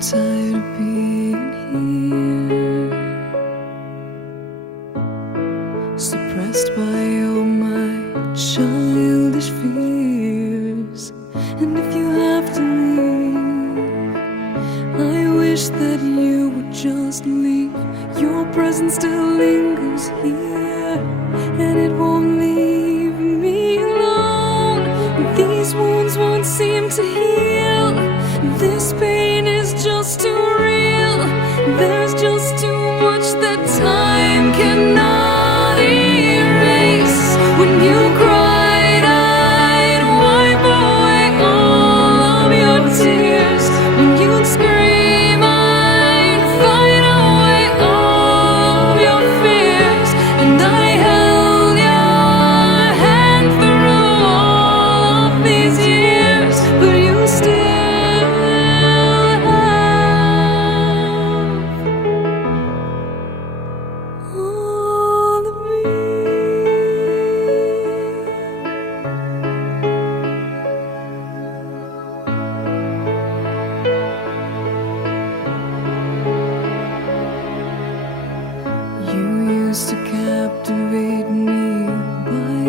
tired of being here, suppressed by all my childish fears. And if you have to leave, I wish that you would just leave. Your presence still lingers here, and it won't leave me alone. These wounds won't seem to heal. This pain is just too real. There's just too much that time cannot erase. When you cried, I'd wipe away all of your tears. When you'd scream, I'd fight away all of your fears. And I held your hand through all of these years, but you still all of me. You used to captivate me by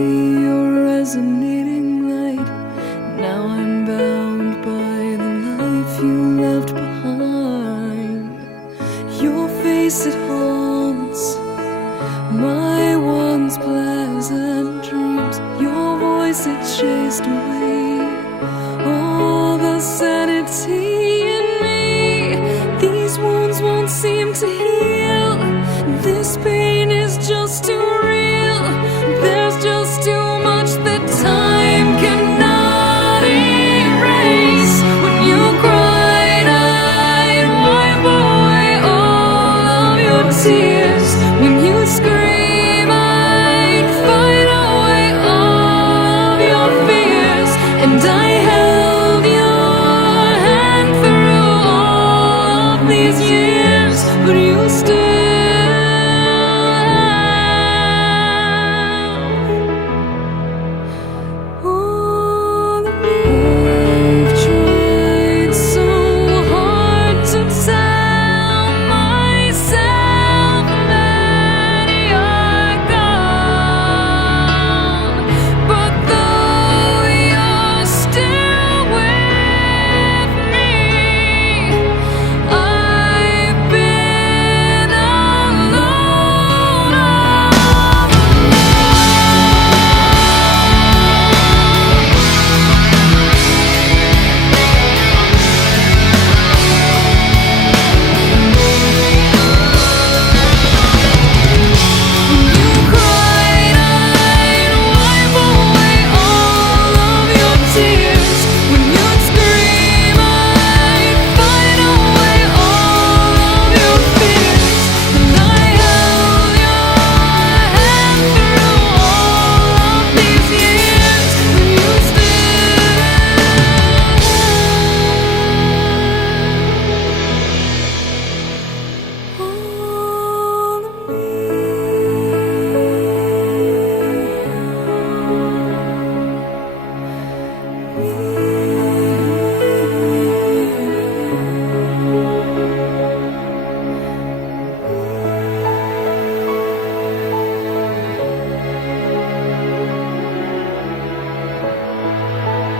your resonating light. Now I'm bound by the life you left behind. Your face, it haunts my once pleasant dreams. Your voice, it chased away all the sanity in me. These wounds won't seem to heal. This pain is just too real. There's just too much that time cannot erase. When you cried, I'd wipe away all of your tears. When you scream, I'd fight away all of your fears. And I held your hand through all of these years, but you still